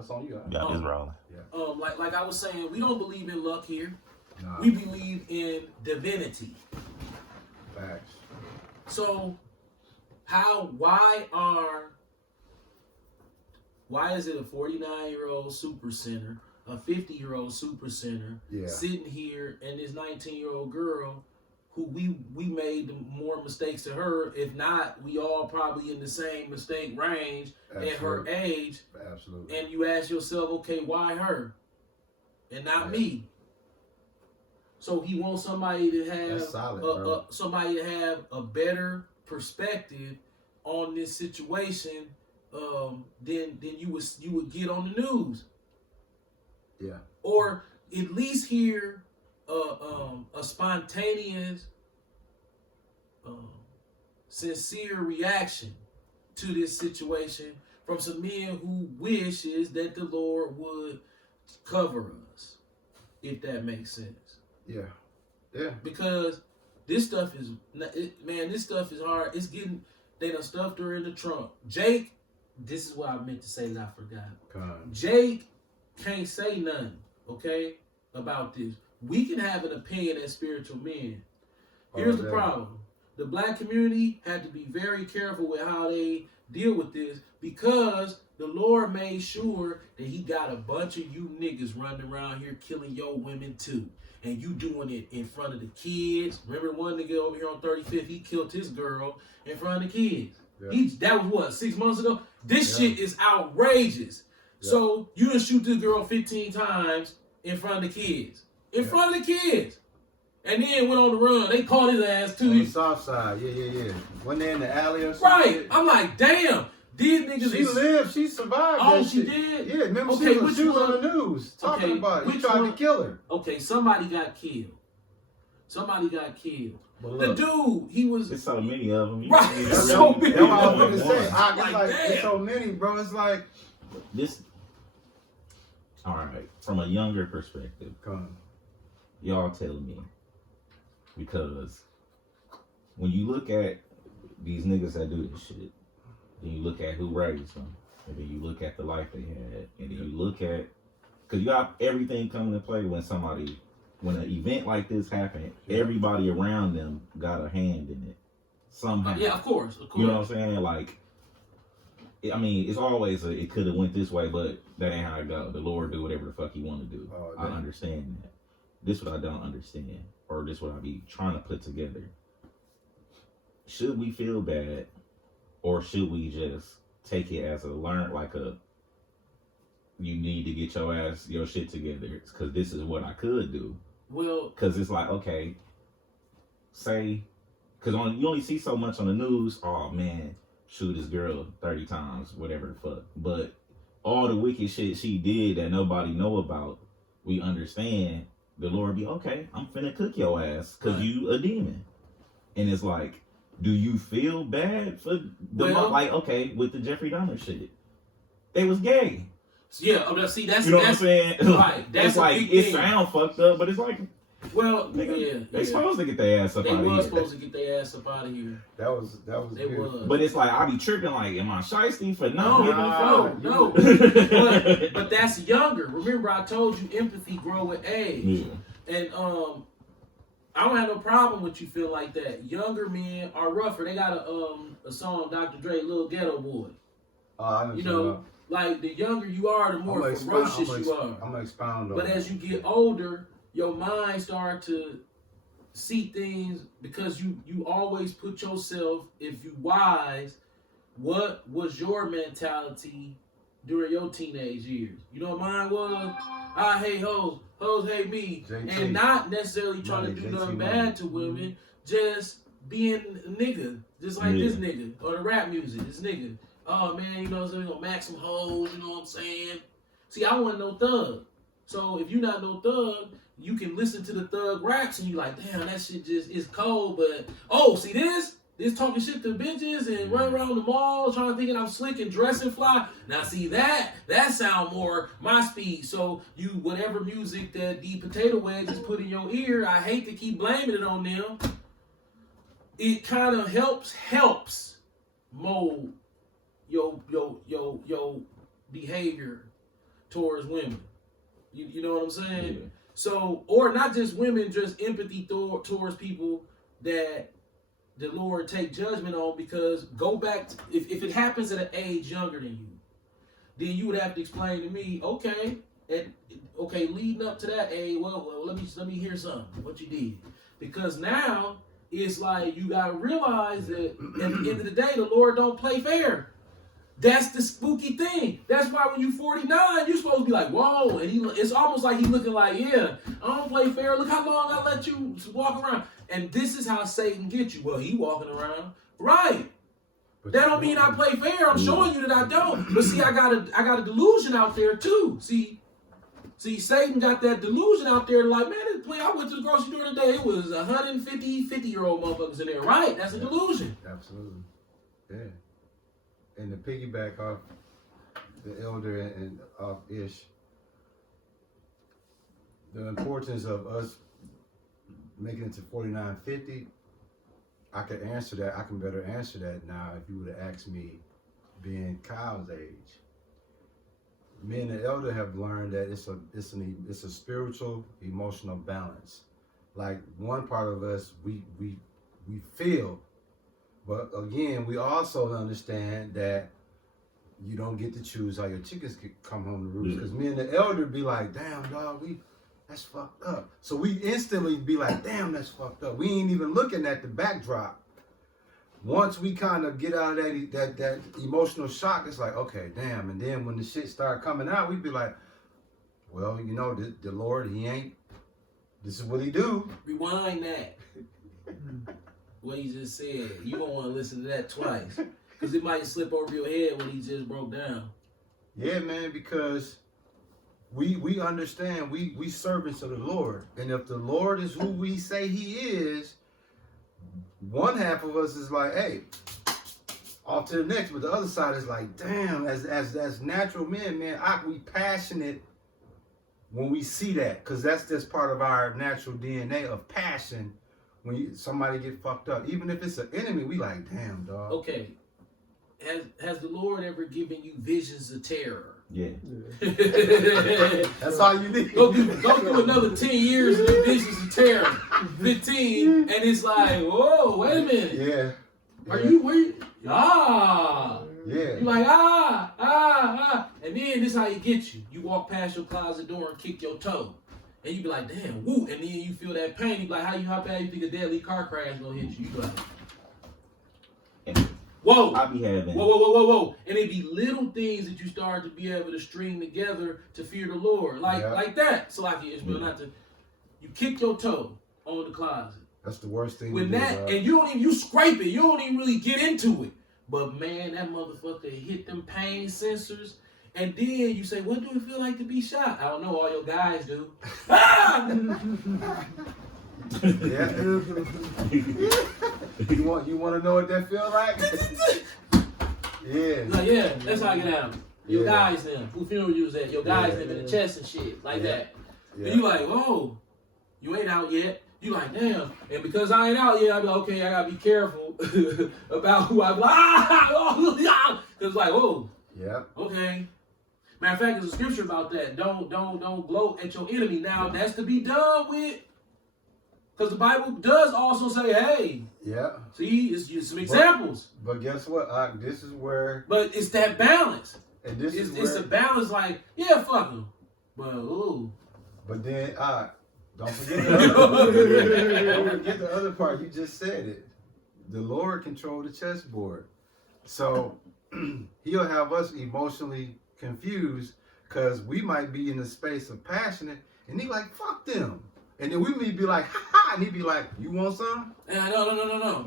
That's on you. Got this rolling. Yeah. Like I was saying, we don't believe in luck here. Nah. We believe in divinity. Facts. So, why is it a 49-year-old super center, a 50-year-old super center, sitting here, and this 19-year-old girl, who we made more mistakes to her? If not, we all probably in the same mistake range at her age. Absolutely. And you ask yourself, okay, why her, and not me? So he wants somebody to have somebody to have a better perspective on this situation than you would get on the news. Yeah. Or at least hear a spontaneous, sincere reaction to this situation from some men who wishes that the Lord would cover us, if that makes sense. Yeah. Yeah. Because this stuff is, this stuff is hard. It's getting, they done stuffed her in the trunk. Jake, this is what I meant to say that I forgot. Jake can't say nothing, okay, about this. We can have an opinion as spiritual men. Here's the problem. The black community had to be very careful with how they deal with this, because the Lord made sure that he got a bunch of you niggas running around here killing your women too. And you doing it in front of the kids. Remember one nigga over here on 35th, he killed his girl in front of the kids. Yeah. That was what, 6 months ago? This shit is outrageous. Yeah. So you done shoot this girl 15 times in front of the kids. In front of the kids. And then went on the run. They caught his ass too. On the south side, yeah. When they in the alley or something. Right. I'm like, damn. These niggas. She lived. She survived. Oh, she did? Yeah, remember she was on the news talking about it. He tried to kill her. Okay, somebody got killed. The dude, he was. There's so many of them. Right. So many. That's what I was going to say. It's so many, bro. It's like. This. All right. From a younger perspective. Y'all tell me. Because when you look at these niggas that do this shit, then you look at who raised them, and then you look at the life they had, and then you look at, because you got everything coming into play when an event like this happened, everybody around them got a hand in it somehow. Yeah, of course. You know what I'm saying? Like, I mean, it's always it could have went this way, but that ain't how it go. The Lord do whatever the fuck he want to do. I understand that. This what I don't understand, or this what I be trying to put together. Should we feel bad, or should we just take it as you need to get your shit together, because this is what I could do. Well, because it's like, okay, say, because you only see so much on the news. Oh man, shoot this girl 30 times, whatever the fuck. But all the wicked shit she did that nobody know about, we understand. The Lord be, okay, I'm finna cook your ass because you a demon. And it's like, do you feel bad for okay, with the Jeffrey Dahmer shit? They was gay. Yeah, see, that's... You know what I'm saying? Right, that's it's like, it sound fucked up, but it's like... Well, they supposed to get their ass up out of here. They was supposed to get their ass up out of here. That was good. But it's like, I be tripping like, am I shiesty for No. But that's younger. Remember, I told you empathy grow with age. Yeah. And I don't have no problem with you feel like that. Younger men are rougher. They got a song, Dr. Dre, Little Ghetto Boy. You know, like the younger you are, the more ferocious you are. I'm gonna expound on But as you get older, your mind start to see things, because you always put yourself, if you wise, what was your mentality during your teenage years? You know what mine was? I hate hoes, hoes hate me. JT. And not necessarily trying to do nothing bad to women, just being a nigga, just like this nigga, or the rap music, this nigga. Oh man, you know, so we gonna max some hoes, you know what I'm saying? See, I wasn't no thug. So if you're not no thug, you can listen to the thug raps and you like, damn, that shit just is cold. But see this talking shit to bitches and running around the mall trying to think I'm slick and dressing fly. Now see that sound more my speed. So you, whatever music that the potato wedges put in your ear, I hate to keep blaming it on them. It kind of helps mold your behavior. towards women. You know what I'm saying? Yeah. So, or not just women, just empathy towards people that the Lord take judgment on, because go back, if it happens at an age younger than you, then you would have to explain to me, okay, leading up to that age, well, let me hear something, what you did. Because now, it's like, you got to realize that at the end of the day, the Lord don't play fair. That's the spooky thing. That's why when you 49, you're supposed to be like, whoa. And it's almost like he's looking like, yeah, I don't play fair. Look how long I let you walk around. And this is how Satan gets you. Well, he walking around. Right. But that don't mean I play fair. I'm showing you that I don't. But see, I got a delusion out there too. See, Satan got that delusion out there. Like, man, I went to the grocery store today. It was 150 50-year-old motherfuckers in there. Right. That's a delusion. Absolutely. Yeah. And to piggyback off the elder and off Ish, the importance of us making it to 49, 50, I could answer that. I can better answer that now if you would have asked me being Kyle's age. Me and the elder have learned that it's a spiritual, emotional balance. Like, one part of us, we feel. But again, we also understand that you don't get to choose how your chickens come home to roost. Because me and the elder be like, damn, dog, that's fucked up. So we instantly be like, damn, that's fucked up. We ain't even looking at the backdrop. Once we kind of get out of that emotional shock, it's like, okay, damn. And then when the shit start coming out, we be like, well, you know, the Lord, this is what he do. Rewind that. What he just said. You don't want to listen to that twice, because it might slip over your head what he just broke down. Yeah, man, because we understand we servants of the Lord. And if the Lord is who we say he is, one half of us is like, hey, off to the next. But the other side is like, damn, as natural men, man, we passionate when we see that. Because that's just part of our natural DNA of passion. When somebody get fucked up, even if it's an enemy, we like, damn, dog. Okay, has the Lord ever given you visions of terror? Yeah. That's all you need. Go through another 10 years of visions of terror. 15, and it's like, whoa, wait a minute. Yeah. Are you where? Ah. Yeah. You're like, and then this how you get you. You walk past your closet door and kick your toe. And you be like, damn, woo. And then you feel that pain. You be like, how bad you think a deadly car crash gonna hit you? You be like, whoa. I be having. Whoa. And it be little things that you start to be able to string together to fear the Lord. Like that. So like Ishmael, you kick your toe on the closet. That's the worst thing. When and you scrape it. You don't even really get into it. But man, that motherfucker hit them pain sensors. And then you say, what do it feel like to be shot? I don't know, all your guys do. Yeah. You want to know what that feel like? Yeah. Like, yeah, that's how I get out. Your guys them. Who funeral you was at? Your guys them in the chest and shit. Like that. Yeah. And you like, whoa, you ain't out yet. You like, damn. And because I ain't out yet, I be like, okay, I gotta be careful about who I like. Cause like, whoa. Yeah. Okay. Matter of fact, there's a scripture about that. Don't gloat at your enemy. Now that's to be done with, because the Bible does also say, hey. Yeah. See, it's some examples. But guess what? This is where. But it's that balance. And this is where. It's a balance. Like, yeah, fuck them. But ooh. But then, don't forget the other part. You just said it. The Lord controls the chessboard, so He'll have us emotionally confused, because we might be in a space of passionate, and he like, fuck them. And then we may be like, ha ha, and he'd be like, you want some? No.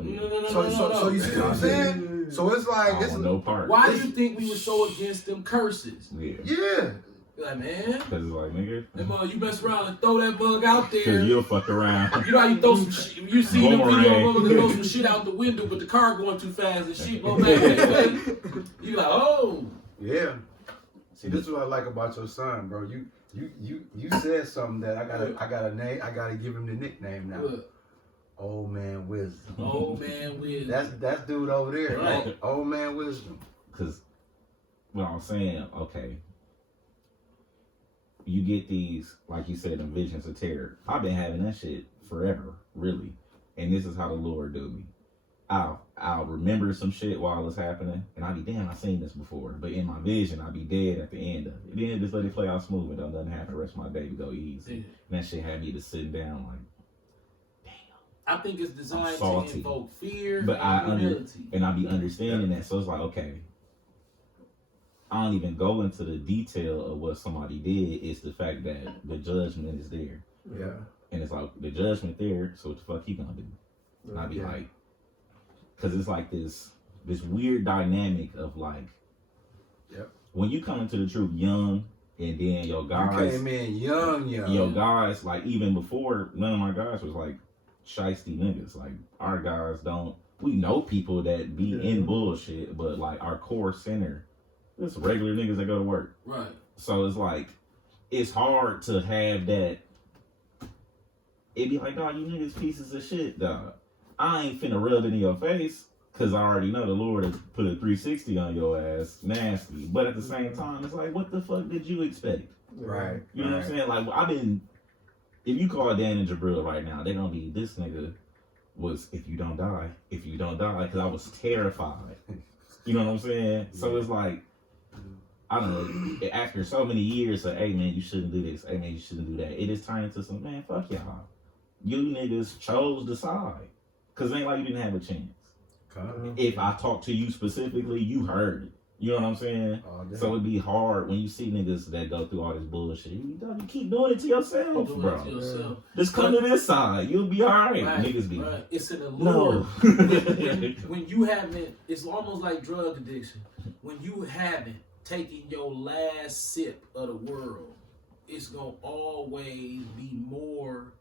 So you see what I'm saying? So it's like, no part. Why do you think we were so against them curses? Yeah. Like, man. Because it's like, nigga. You mess around and throw that bug out there. Because you'll fuck around. You know how you throw some shit. You see the video of throw some shit out the window, but the car going too fast and shit blow back that way. You like, oh. Yeah. See, this is what I like about your son, bro. You said something that I got a name. I gotta give him the nickname now. What? Old Man Wisdom. Old Man Wisdom. That's dude over there. Right. Old Man Wisdom. Because, well, I'm saying, okay, you get these, like you said, them visions of terror. I've been having that shit forever, really. And this is how the Lord do me. I'll remember some shit while it's happening, and I'll be, damn, I seen this before. But in my vision, I'll be dead at the end of it. Then just let it play out smooth and don't nothing happen. The rest of my day to go easy. And that shit had me to sit down like, I think it's designed to salty. invoke fear but and humility. and I be understanding that. So it's like, okay, I don't even go into the detail of what somebody did. It's the fact that the judgment is there. Yeah. And it's like, the judgment there, so what the fuck he gonna do? And I be like, because it's like this weird dynamic of like, when you come into the truth young, and then your guys, you came in young. Your guys, like even before, none of my guys was like shiesty niggas. Like our guys we know people that be in bullshit, but like our core center, it's regular niggas that go to work. Right. So it's like, it's hard to have that. It be like, dog, you niggas pieces of shit, dog. I ain't finna rub it in your face, cause I already know the Lord has put a 360 on your ass, nasty. But at the same time, it's like, what the fuck did you expect? Right. You know what I'm saying? Like, if you call Dan and Jabril right now, they gonna be, this nigga was, if you don't die, cause I was terrified. You know what I'm saying? So it's like, I don't know, after so many years of, hey man, you shouldn't do this, hey man, you shouldn't do that, it is turned into some, man, fuck y'all. You niggas chose the side. Cause it ain't like you didn't have a chance. If I talk to you specifically, you heard it. You know what I'm saying? So it'd be hard when you see niggas that go through all this bullshit. You keep doing it to yourself, bro. Just come to this side. You'll be alright. Niggas be right. It's an allure. No. when you haven't, it's almost like drug addiction. When you haven't taken your last sip of the world, it's gonna always be more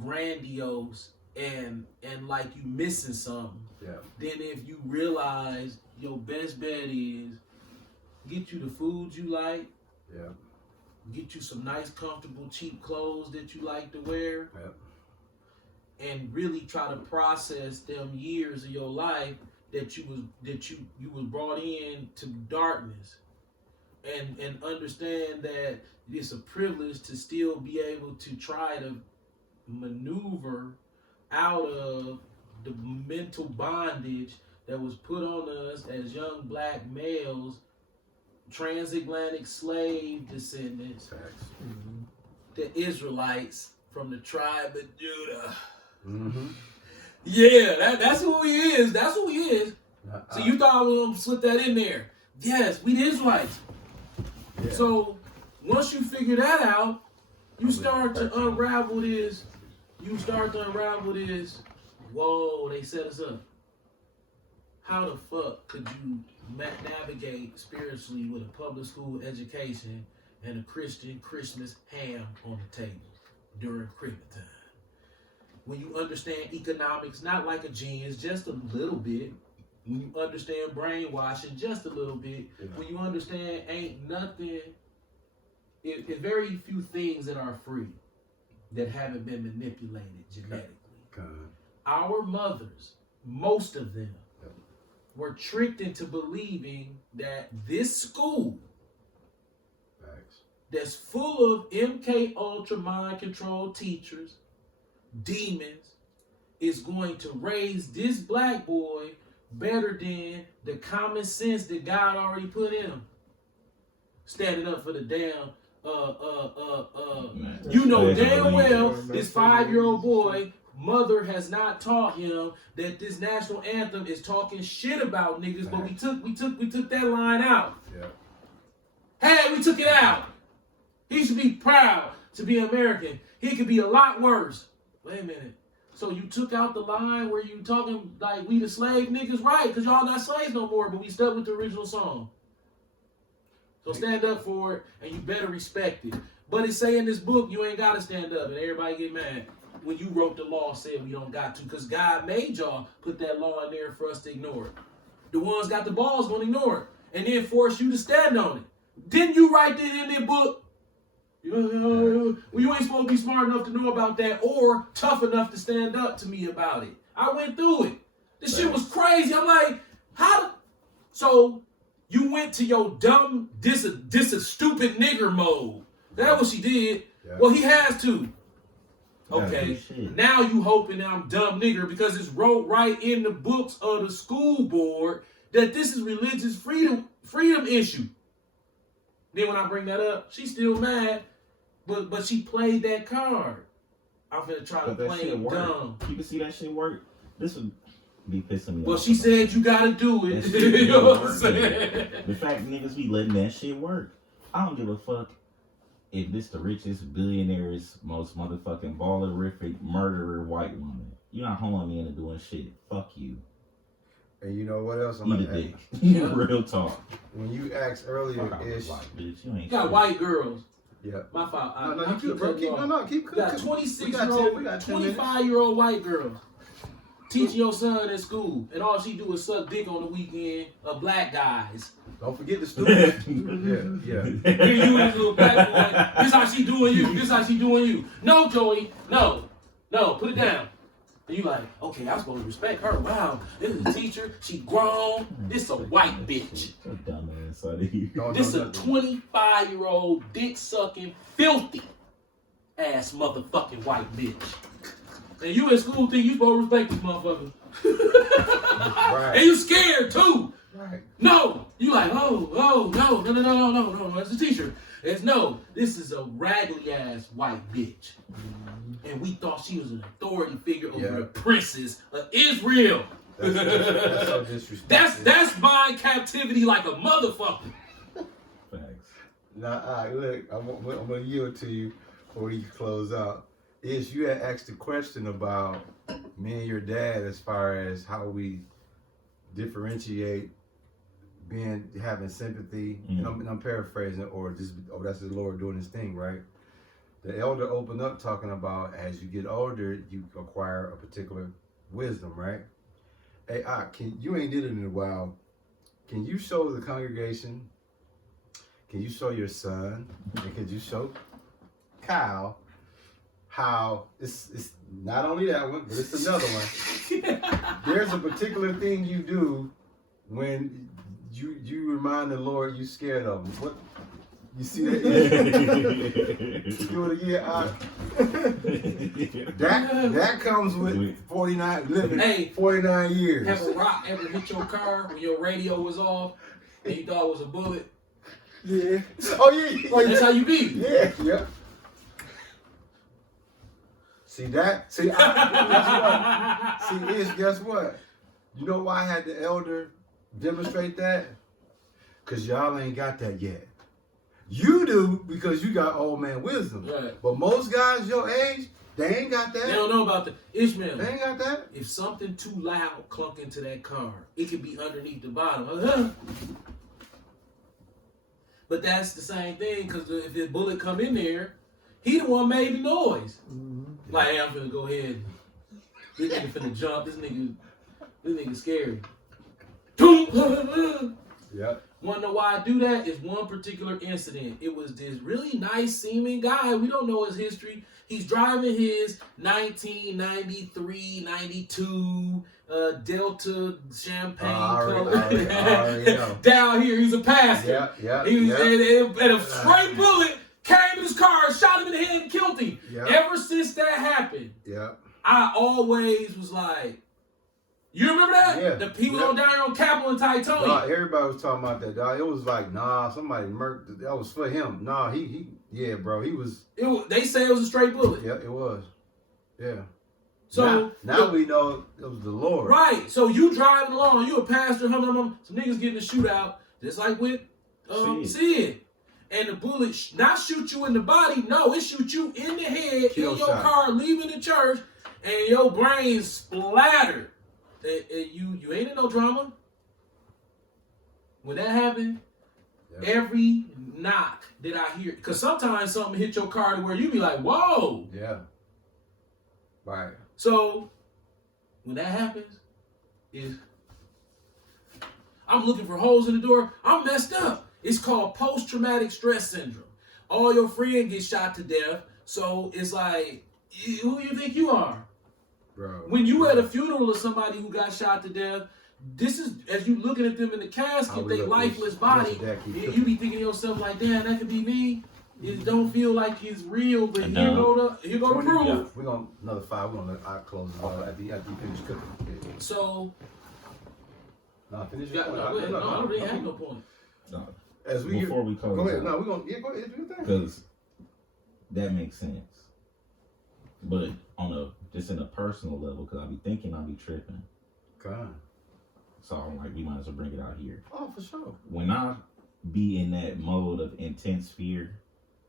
grandiose and like you missing something. Then if you realize your best bet is get you the food you like, get you some nice, comfortable, cheap clothes that you like to wear, and really try to process them years of your life that you was brought in to darkness, and understand that it's a privilege to still be able to try to maneuver out of the mental bondage that was put on us as young black males, transatlantic slave descendants, the Israelites from the tribe of Judah. Yeah, that's who he is. That's who he is. So you thought I was going to slip that in there. Yes, we the Israelites. So once you figure that out, you start to unravel this. Whoa, they set us up. How the fuck could you navigate spiritually with a public school education and a Christian Christmas ham on the table during Christmas time? When you understand economics, not like a genius, just a little bit. When you understand brainwashing, just a little bit. When you understand ain't nothing, it's very few things that are free that haven't been manipulated genetically. Our mothers, most of them, were tricked into believing that this school that's full of MK Ultra mind control teachers, demons, is going to raise this black boy better than the common sense that God already put in him. Standing up for the damn you know damn well this 5-year-old boy mother has not taught him that this national anthem is talking shit about niggas, but we took that line out. Hey, we took it out. He should be proud to be American. He could be a lot worse. Wait a minute. So you took out the line where you talking like we the slave niggas, right? Because y'all not slaves no more, but we stuck with the original song. So stand up for it, and you better respect it. But it say in this book, you ain't got to stand up, and everybody get mad. When you wrote the law, said we don't got to, because God made y'all put that law in there for us to ignore it. The ones got the balls gonna ignore it, and then force you to stand on it. Didn't you write that in that book? Well, you ain't supposed to be smart enough to know about that, or tough enough to stand up to me about it. I went through it. This shit was crazy. I'm like, how? So you went to your dumb, this a stupid nigger mode That's what she did. Yeah. Well, he has to. Yeah, Okay, shit. now you hoping that I'm dumb nigger because it's wrote right in the books of the school board that this is religious freedom issue. Then when I bring that up, she's still mad, but she played that card. I'm finna try to But that play shit him work. dumb. You can see that shit work. This would be pissing me Well, off. she said you gotta do it. That shit You know what I'm work. saying? The fact niggas be letting that shit work. I don't give a fuck if this the richest, billionaires, most motherfucking ballerific, murderer white woman. You're not holding me into doing shit. Fuck you. And you know what else? I'm Eat a gonna dick. Yeah. Real talk. When you asked earlier, Fuck out Ish. white bitch. You ain't You got shit. white girls. Yeah. My fault. No, you keep, bro. Keep, keep. You got 26-year-old, 25-year-old white girls teaching your son at school, and all she do is suck dick on the weekend of black guys. Don't forget the students. yeah. Here you as a little black boy. This how she doing you. This how she doing you. No, Joey. No. Put it down. And you like, okay, I'm supposed to respect her. Wow, this is a teacher. She grown. This a white bitch. Dumb ass out of here. This a 25-year-old dick sucking filthy ass motherfucking white bitch. And you in school think you supposed to respect this motherfucker. Right. And you scared too. Right. No. You like, no, it's a teacher. It's no, this is a raggedy ass white bitch. And we thought she was an authority figure over the princess of Israel. That's so disrespectful. That's my captivity like a motherfucker. Facts. Now, look, I'm gonna yield to you before you close out. Is you had asked a question about me and your dad as far as how we differentiate having sympathy, and I'm paraphrasing, or just that's the Lord doing His thing, right? The elder opened up talking about as you get older, you acquire a particular wisdom, right? Hey, you ain't did it in a while. Can you show the congregation? Can you show your son? And can you show Kyle how it's not only that one, but it's another one. There's a particular thing you do when you remind the Lord you scared of him. What you see that? That comes with 49 years. Have a rock ever hit your car when your radio was off and you thought it was a bullet? Yeah. Oh yeah. Like, that's how you be. Yeah. See that? See, guess what? You know why I had the elder demonstrate that? Because y'all ain't got that yet. You do because you got old man wisdom. Right. But most guys your age, they ain't got that. They don't know about the Ishmael. They ain't got that. If something too loud clunk into that car, it could be underneath the bottom. But that's the same thing, because if the bullet come in there, he the one made the noise. Mm-hmm. Like, hey, I'm finna go ahead. This nigga finna jump. This nigga scary. Yep. Wanna know why I do that? Is one particular incident. It was this really nice seeming guy. We don't know his history. He's driving his 1993, 92 Delta champagne color. Down here, he's a pastor. Yeah. And a straight bullet came in his car, shot him in the head, and killed him. Yep. Ever since that happened, I always was like, you remember that? Yeah. He was on down here on Capitol and Titonic. Nah, everybody was talking about that, dog. It was like, somebody murked. That was for him. Nah, yeah, bro. He was. They say it was a straight bullet. Yeah, it was. Yeah. So now we know it was the Lord. Right. So you driving along, you a pastor, some niggas getting a shootout, just like with Sid. And the bullet not shoot you in the body, no, it shoot you in the head, in your car, leaving the church, and your brain splattered. You ain't in no drama. When that happened, every knock that I hear, because sometimes something hit your car to where you be like, whoa. Yeah. Right. So when that happens, I'm looking for holes in the door. I'm messed up. It's called post-traumatic stress syndrome. All your friends get shot to death, so it's like, who you think you are? Bro. When you at a funeral of somebody who got shot to death, this is, as you looking at them in the casket, they lifeless body, you be thinking to yourself like, damn, that could be me. It don't feel like it's real, but here No. go the proof. Yeah, we're gonna another 5. We're gonna let I close it out after you finish cooking. So, No, finish you got, your no, point. go ahead. No, I don't really have no point. No. As we Before we close go ahead. out, No, we're gonna go ahead do your thing. because that makes sense. But on a just in a personal level, because I be thinking I be tripping, God. so I'm like, we might as well bring it out here. Oh, for sure. When I be in that mode of intense fear,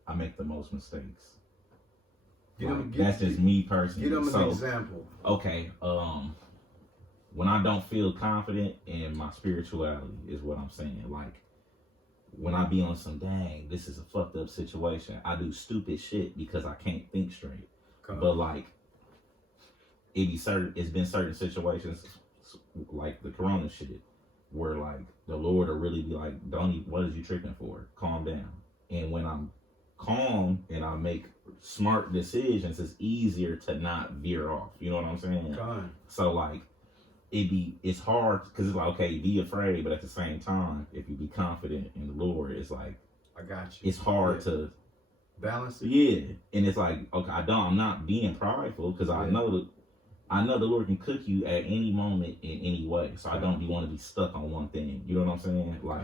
I make the most mistakes. That's just me personally. Give them an example. Okay, when I don't feel confident in my spirituality is what I'm saying. Like, when I be on some, dang, this is a fucked up situation, I do stupid shit because I can't think straight. But like, it's been certain situations like the corona shit where like the Lord will really be like, what is you tripping for? Calm down. And when I'm calm and I make smart decisions, it's easier to not veer off. You know what I'm saying? God. So like, it's hard because it's like, okay, be afraid, but at the same time, if you be confident in the Lord, it's like, I got you. it's hard to balance it. Yeah, and it's like, okay, I'm not being prideful because I know the Lord can cook you at any moment in any way. So I don't want to be stuck on one thing. You know what I'm saying? Like,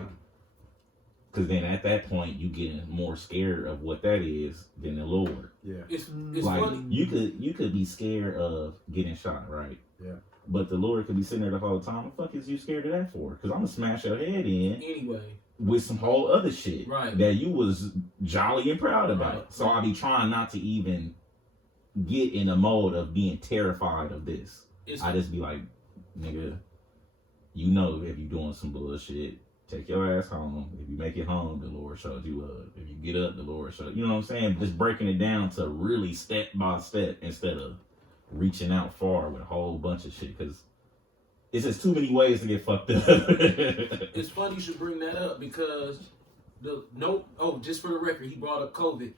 because then at that point you getting more scared of what that is than the Lord. Yeah, it's like funny. you could be scared of getting shot, right? Yeah. But the Lord could be sitting there the whole time. What the fuck is you scared of that for? Because I'm gonna smash your head in Anyway. with some whole other shit that you was jolly and proud about. Right. So I be trying not to even get in a mode of being terrified of this. I just be like, nigga, you know if you doing some bullshit, take your ass home. If you make it home, the Lord shows you up. If you get up, the Lord shows you. You know what I'm saying? Just breaking it down to really step by step instead of reaching out far with a whole bunch of shit. Because it's just too many ways to get fucked up. It's funny you should bring that up because just for the record, he brought up COVID.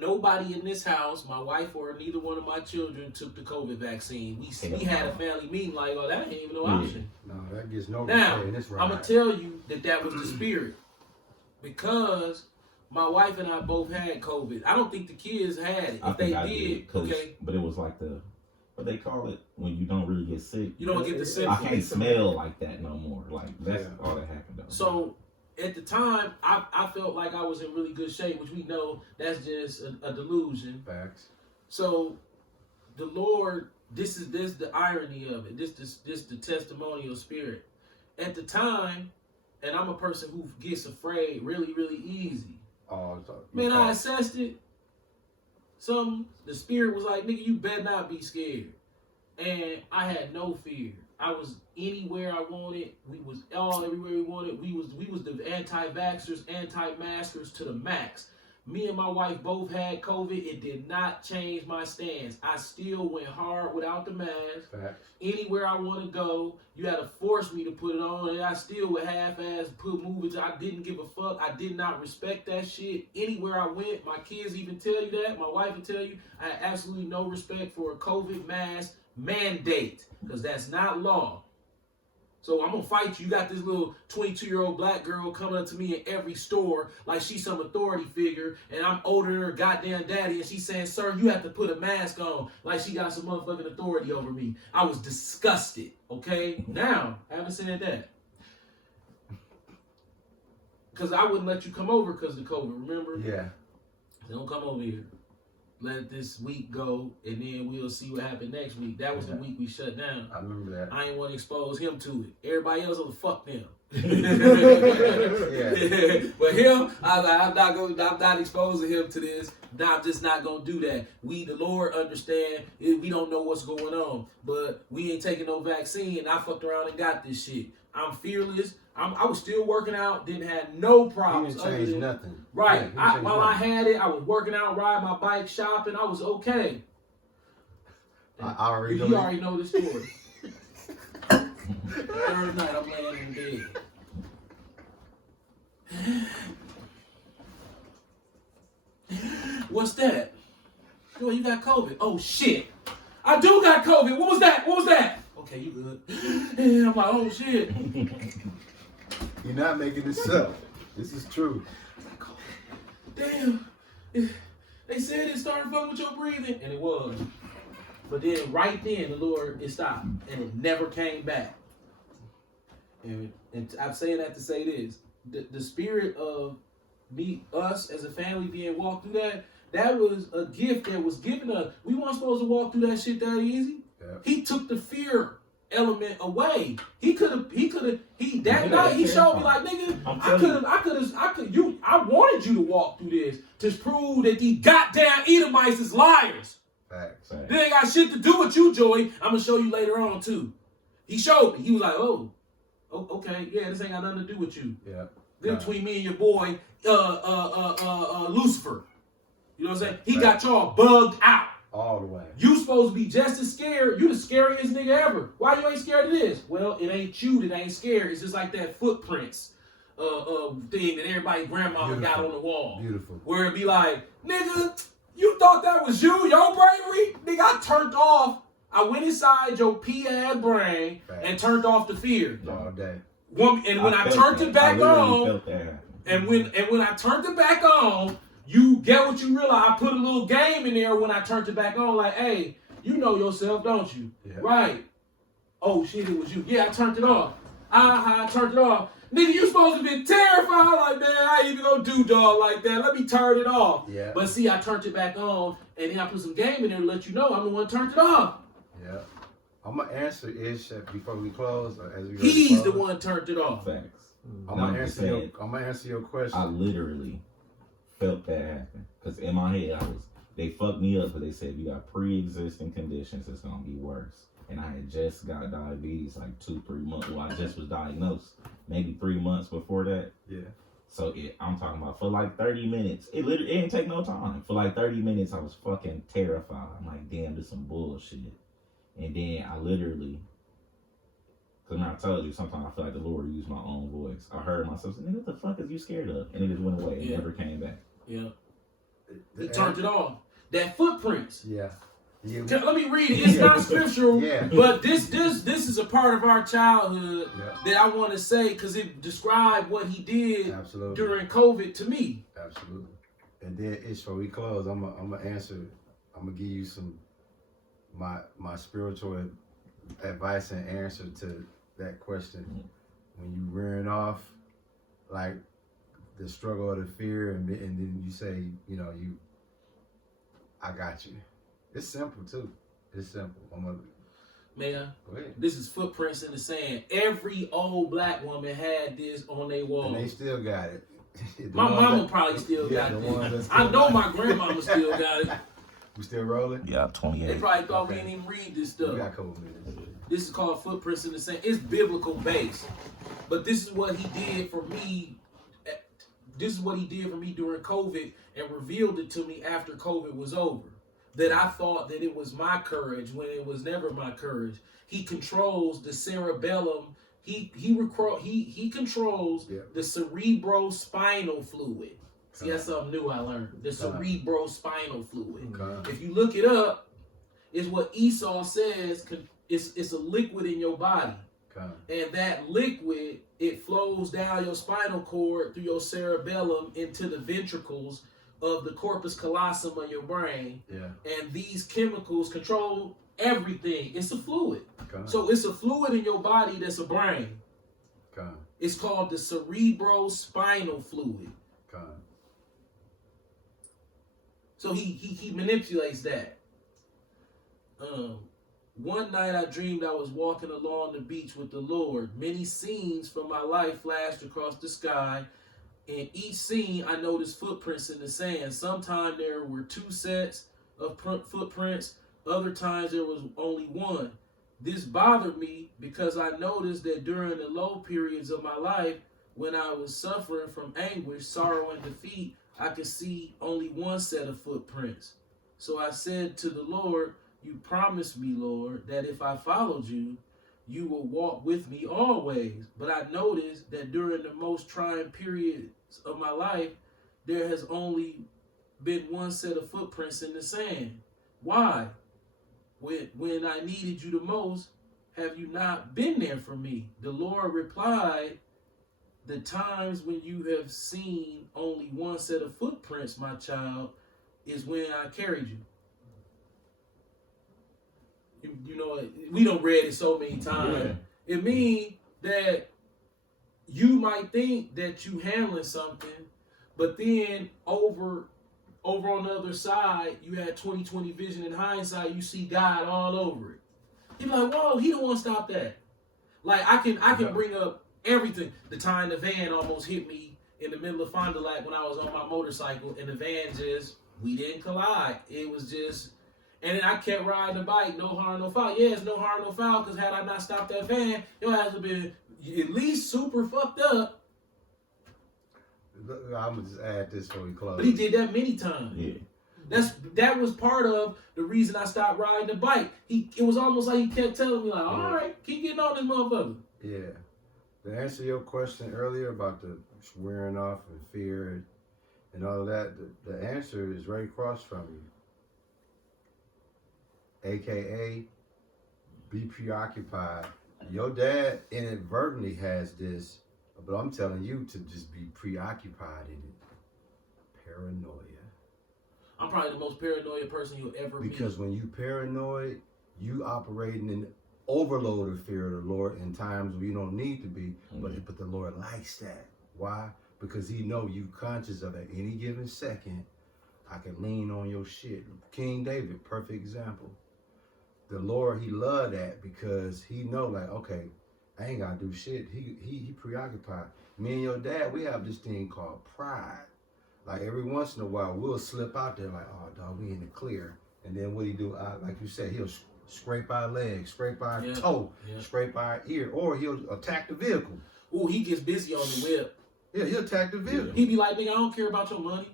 Nobody in this house, my wife or neither one of my children, took the COVID vaccine. We had a family meeting like, oh, that ain't even no option. No, that gets no now, in this I'm gonna tell you that was the spirit because my wife and I both had COVID. I don't think the kids had it. If they did, okay. But it was like what they call it when you don't really get sick. You don't get the symptoms. I can't smell like that no more. Like that's all that happened though. So at the time, I felt like I was in really good shape, which we know that's just a delusion. Facts. So the Lord, this is the irony of it. This the testimonial spirit. At the time, and I'm a person who gets afraid really, really easy. Man, I assessed it. The spirit was like, nigga, you better not be scared. And I had no fear. I was anywhere I wanted. We was all everywhere we wanted. We was the anti-vaxxers, anti-maskers to the max. Me and my wife both had COVID. It did not change my stance. I still went hard without the mask. Facts. Anywhere I want to go, you had to force me to put it on, and I still would half-ass move it. I didn't give a fuck. I did not respect that shit. Anywhere I went, my kids even tell you that. My wife will tell you I had absolutely no respect for a COVID mask mandate because that's not law. So I'm gonna fight you. You got this little 22-year-old black girl coming up to me in every store like she's some authority figure, and I'm older than her goddamn daddy, and she's saying, "Sir, you have to put a mask on," like she got some motherfucking authority over me. I was disgusted. Okay, now I haven't said that because I wouldn't let you come over because of COVID. Remember? Yeah. Don't come over here. Let this week go, and then we'll see what happened next week. That was the week we shut down. I remember that. I ain't want to expose him to it. Everybody else, fuck them. But him, I'm not exposing him to this. I'm just not gonna do that. The Lord understand. We don't know what's going on, but we ain't taking no vaccine. I fucked around and got this shit. I'm fearless. I was still working out. Didn't have no problems. He didn't change nothing. Right. While I had it, I was working out, riding my bike, shopping. I was okay. I already know. You already know the story. Third night, I'm laying in bed. What's that? Yo, you got COVID. Oh, shit. I do got COVID. What was that? Okay, you good. And I'm like, oh, shit. You're not making this up. This is true. Damn. They said it started fucking with your breathing, and it was. But then right then the Lord, it stopped, and it never came back. And I'm saying that to say this: the spirit of us as a family being walked through that was a gift that was given us. We weren't supposed to walk through that shit that easy. Yep. He took the fear element away. That Yeah, night he that's showed me terrifying. like, nigga, I'm I wanted you to walk through this to prove that these goddamn Edomites is liars. Facts. They ain't got shit to do with you, Joey. I'm gonna show you later on too. He showed me. He was like, oh, okay, yeah, this ain't got nothing to do with you. Yeah. Between me and your boy, Lucifer. You know what I'm saying? He Right. got y'all bugged out. All the way. You supposed to be just as scared. You the scariest nigga ever. Why you ain't scared of this? Well, it ain't you that ain't scared. It's just like that footprints thing that everybody grandma got on the wall. Beautiful. Where it be like, nigga, you thought that was you, your bravery? Nigga, I turned off. I went inside your pea-ass brain and turned off the fear. All day. And when I turned it back on, and when I turned it back on, you get what you realize. I put a little game in there when I turned it back on, like, hey, you know yourself, don't you? Yeah. Right. Oh shit, it was you. Yeah, I turned it off. I turned it off. Nigga, you supposed to be terrified, like, man, I ain't even gonna do dog like that. Let me turn it off. Yeah. But see, I turned it back on, and then I put some game in there to let you know I'm the one that turned it off. Yeah. I'm gonna answer Ish before we close. As we He's the one that turned it off. Facts. I'm gonna answer your question. I literally felt that happen because in my head they fucked me up because they said you got pre-existing conditions, it's gonna be worse. And I had just got diabetes like 2-3 months. Well, I just was diagnosed maybe 3 months before that. Yeah. So I'm talking about for like 30 minutes. It didn't take no time. For like 30 minutes, I was fucking terrified. I'm like, damn, this some bullshit. And then I literally, because when I told you, sometimes I feel like the Lord used my own voice. I heard myself say, nigga, what the fuck is you scared of? And it just went away. It never came back. Yeah. He turned it off. That footprints. Yeah. Let me read it. It's not scriptural, Yeah. but this is a part of our childhood that I want to say because it described what he did during COVID to me. Absolutely. And then Ish, before we close, I'm gonna answer. I'm gonna give you some my spiritual advice and answer to that question. When you rearing off, like the struggle of the fear, and then you say, I got you. It's simple too. It's simple. Man, go ahead. This is footprints in the sand. Every old black woman had this on their wall. And they still got it. My mama probably still got it. I know my grandmama still got it. We still rolling? Yeah, 28. They probably thought we didn't even read this stuff. We got a couple minutes. This is called Footprints in the Sand. It's biblical based. But this is what he did for me. This is what he did for me during COVID and revealed it to me after COVID was over. That I thought that it was my courage when it was never my courage. He controls the cerebellum. He controls the cerebrospinal fluid. See, that's something new I learned. The cerebrospinal fluid. If you look it up, it's what Esau says. It's a liquid in your body. And that liquid, it flows down your spinal cord through your cerebellum into the ventricles of the corpus callosum of your brain. Yeah. And these chemicals control everything. It's a fluid. So it's a fluid in your body that's a brain. It's called the cerebrospinal fluid. So he manipulates that. One night I dreamed I was walking along the beach with the Lord. Many scenes from my life flashed across the sky. In each scene, I noticed footprints in the sand. Sometimes there were 2 sets of footprints. Other times there was only one. This bothered me because I noticed that during the low periods of my life, when I was suffering from anguish, sorrow, and defeat, I could see only one set of footprints. So I said to the Lord, you promised me, Lord, that if I followed you, you will walk with me always. But I noticed that during the most trying periods of my life, there has only been one set of footprints in the sand. Why? When I needed you the most, have you not been there for me? The Lord replied the times when you have seen only one set of footprints, my child, is when I carried you. You know, we don't read it so many times. Yeah. It means that you might think that you handling something, but then over on the other side, you had 20/20 vision. In hindsight, you see God all over it. You're like, whoa, he don't want to stop that. Like I can bring up everything. The time the van almost hit me in the middle of Fond du Lac when I was on my motorcycle, and the van we didn't collide. It was just, and then I kept riding the bike, no harm, no foul. Yeah, it's no harm, no foul, because had I not stopped that van, your ass would have been at least super fucked up. I'm gonna just add this before we close. But he did that many times. Yeah. That was part of the reason I stopped riding the bike. It was almost like he kept telling me like, all right, keep getting on this motherfucker. Yeah. To answer your question earlier about the swearing off and fear and all of that, the answer is right across from you. AKA, be preoccupied. Your dad inadvertently has this, but I'm telling you to just be preoccupied in it. Paranoia. I'm probably the most paranoid person you'll ever meet. Because when you paranoid, you operating in overload of fear of the Lord in times where you don't need to be, but the Lord likes that. Why? Because he know you conscious of at any given second, I can lean on your shit. King David, perfect example. The Lord, he loved that because he know like, okay, I ain't gotta do shit. He preoccupied. Me and your dad, we have this thing called pride. Like every once in a while, we'll slip out there like, oh dog, we in the clear. And then what he do? Like you said, he'll scrape our leg, scrape our toe, scrape our ear, or he'll attack the vehicle. Ooh, he gets busy on the whip. Yeah, he'll attack the vehicle. He be like, nigga, I don't care about your money.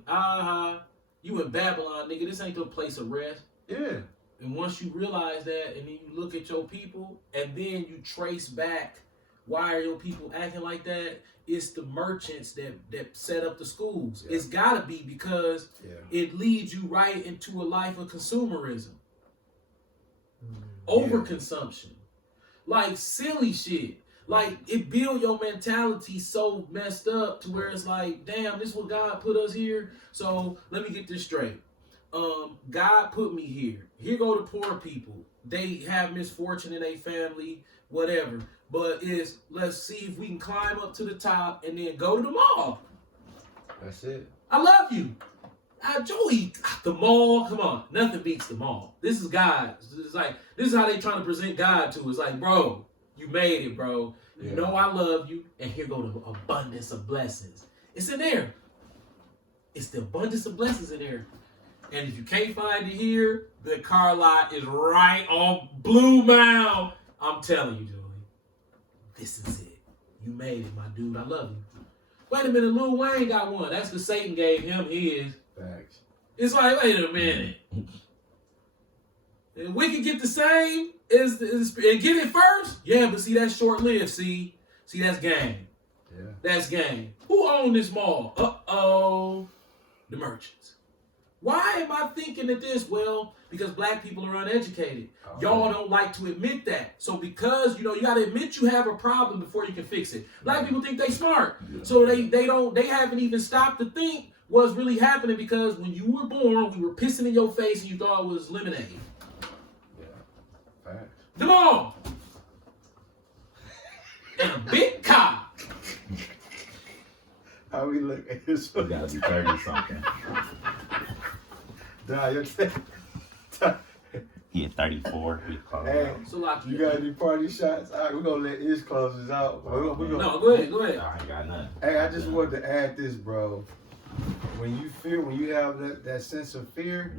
You in Babylon, nigga. This ain't the place of rest. Yeah. And once you realize that, and then you look at your people, and then you trace back why are your people acting like that, it's the merchants that set up the schools. Yeah. It's gotta be because it leads you right into a life of consumerism. Overconsumption. Like silly shit. Like it build your mentality so messed up to where it's like, damn, this is what God put us here. So let me get this straight. God put me here. Here go the poor people. They have misfortune in their family, whatever. But let's see if we can climb up to the top and then go to the mall. That's it. I love you. Joey, the mall, come on. Nothing beats the mall. This is God. It's like, this is how they trying to present God to us. Like, bro, you made it, bro. You know I love you. And here go the abundance of blessings. It's in there. It's the abundance of blessings in there. And if you can't find it here, the car lot is right on Blue Mound. I'm telling you, Joey. This is it. You made it, my dude. I love you. Wait a minute, Lil Wayne got one. That's because Satan gave him his. Facts. It's like, wait a minute. And we can get the same and get it first? Yeah, but see, that's short-lived, see, that's game. Yeah. That's game. Who owned this mall? Uh-oh. The merchants. Why am I thinking of this? Well, because black people are uneducated. Oh. Y'all don't like to admit that. So because, you got to admit you have a problem before you can fix it. Black people think they smart. Yeah. So they haven't even stopped to think what's really happening because when you were born, we were pissing in your face and you thought it was lemonade. Yeah. Facts. Come on. And a big cock. How we look at this? You gotta be 30 something. Nah, you're He at 34. Hey, you got any party shots? All right, we're going to let Ish close this out. No, go ahead. I ain't got nothing. Hey, I just wanted to add this, bro. When you have that sense of fear,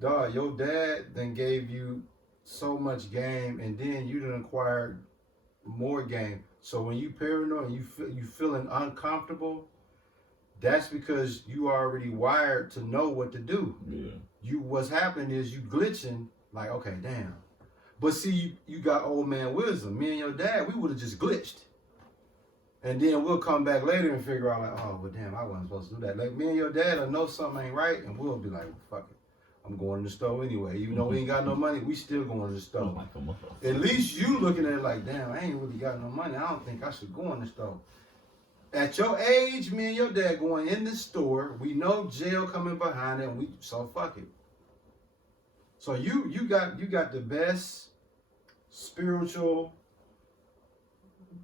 dog, your dad then gave you so much game, and then you done acquired more game. So when you paranoid and you feeling uncomfortable, that's because you already wired to know what to do. Yeah. What's happening is you glitching, like, okay, damn. But see, you got old man wisdom. Me and your dad, we would have just glitched. And then we'll come back later and figure out, like, oh, well, damn, I wasn't supposed to do that. Like, me and your dad will know something ain't right, and we'll be like, well, fuck it. I'm going to the store anyway. Even though we ain't got no money, we still going to the store. At least you looking at it like, damn, I ain't really got no money. I don't think I should go in the store. At your age, me and your dad going in the store, we know jail coming behind it, and so fuck it. So you got the best spiritual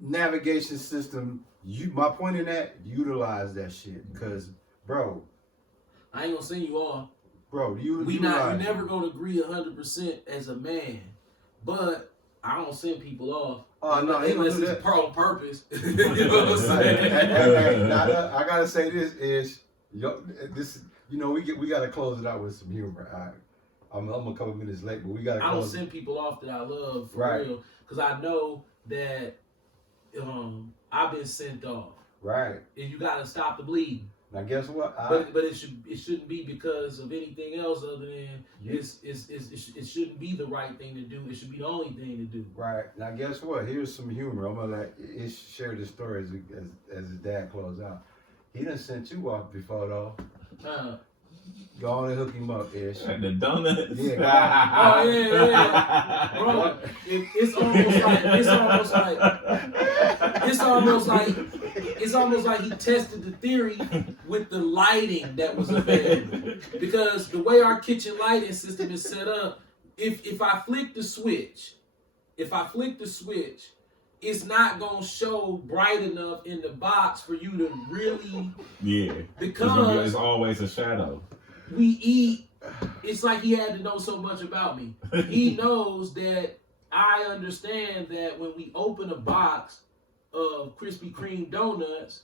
navigation system. My point in that, utilize that shit, because bro, I ain't gonna send you off. Bro, we never gonna agree 100% as a man, but I don't send people off. Oh no, unless it's on purpose. You know what I'm saying? Now, I gotta say this, we gotta close it out with some humor. I'm a couple minutes late, but we gotta. I don't send people off that I love for real, because I know that I've been sent off. Right. And you gotta stop the bleeding. Now guess what? But it shouldn't be because of anything else other than it shouldn't be the right thing to do. It should be the only thing to do. Right. Now guess what? Here's some humor. I'm gonna let Ish share this story as his dad closed out. He done sent you off before though. Go on and hook him up, Ish. The donuts. Yeah. Oh yeah. Bro, it's almost like he tested the theory with the lighting that was available. Because the way our kitchen lighting system is set up, if I flick the switch, it's not gonna show bright enough in the box for you to really. Yeah. Because it's always a shadow. We eat. It's like he had to know so much about me. He knows that I understand that when we open a box of Krispy Kreme donuts,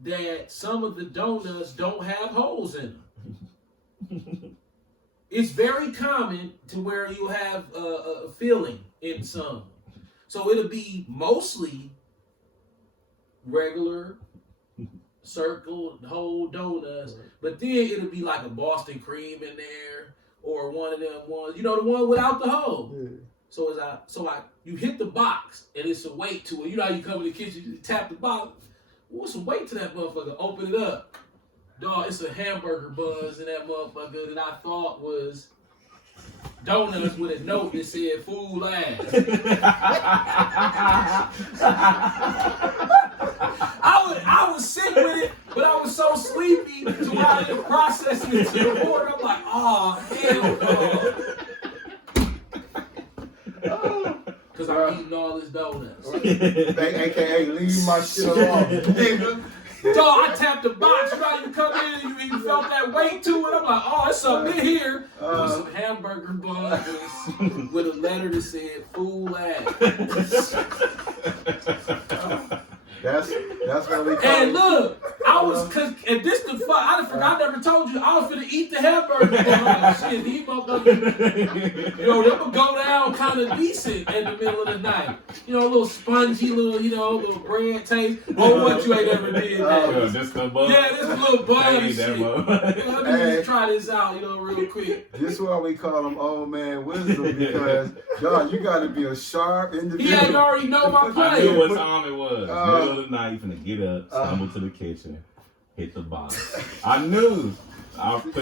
that some of the donuts don't have holes in them. It's very common to where you have a filling in some. So it'll be mostly regular circle hole donuts, but then it'll be like a Boston cream in there, or one of them ones, the one without the hole. Yeah. So you hit the box and it's a weight to it. You know how you come in the kitchen, you tap the box. What's some weight to that motherfucker? Open it up. Dog, it's a hamburger buns in that motherfucker that I thought was donuts with a note that said "fool ass." I was sick with it, but I was so sleepy to where I didn't process it to the board. I'm like, oh hell no. Because I'm eating all this donuts. AKA leave my shit alone. Dog, I tapped the box. You know how you come in and you felt that weight to it? I'm like, oh, it's something in here. There's some hamburger buns with a letter that said "fool ass." That's what we call And look, and this the fuck, I forgot, I never told you, I was finna eat the hamburger bun. Shit, these motherfuckers, they would go down kind of decent in the middle of the night. A little spongy, little bread taste. Oh, what you ain't ever did that. Just the bun. Yeah, this little bun and shit. Let me just try this out, real quick. This is why we call them old man wisdom, because, dog, you gotta be a sharp individual. He ain't already know my play. I knew what time it was. Middle of the night, you finna get up, stumble to the kitchen, hit the box. I knew. I wrote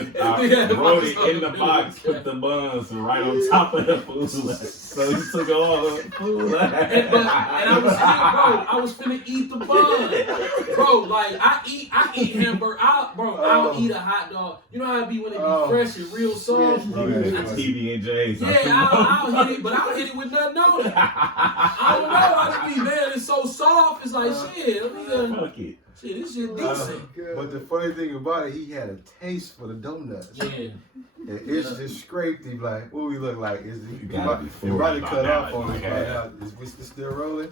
it in the box, put the buns right on top of the food. So you took all the food. And I was finna eat the bun. Bro, like I eat hamburger. I'll eat a hot dog. You know how it be when it be fresh and real soft? PB&J's. Yeah, I'll hit it, but I'll hit it with nothing on it. I don't know how to be, man. It's so soft. It's like, shit. Fuck it. Shit, this shit decent. But the funny thing about it, he had a taste for the donuts. Yeah. And it's just scraped him like, what we look like? Is he probably cut off on it right now? Is we still rolling?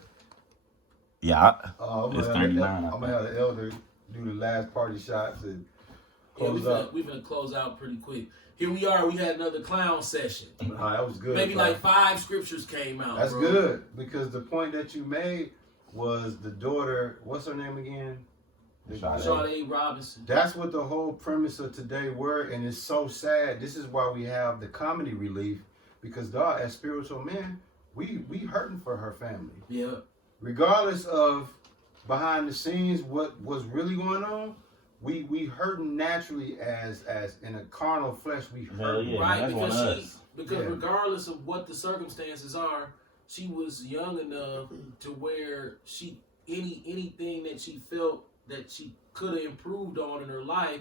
Yeah. I'm gonna have the elder do the last party shots and close up. We're gonna close out pretty quick. Here we are. We had another clown session. That was good. Maybe like 5 scriptures came out. That's good, because the point that you made was the daughter. What's her name again? Sade Robinson. That's what the whole premise of today were, and it's so sad. This is why we have the comedy relief, because dog, as spiritual men, we hurting for her family. Yeah. Regardless of behind the scenes what was really going on, we hurting naturally as in a carnal flesh. We hurt. Yeah, right, because regardless of what the circumstances are, she was young enough to where anything that she felt that she could have improved on in her life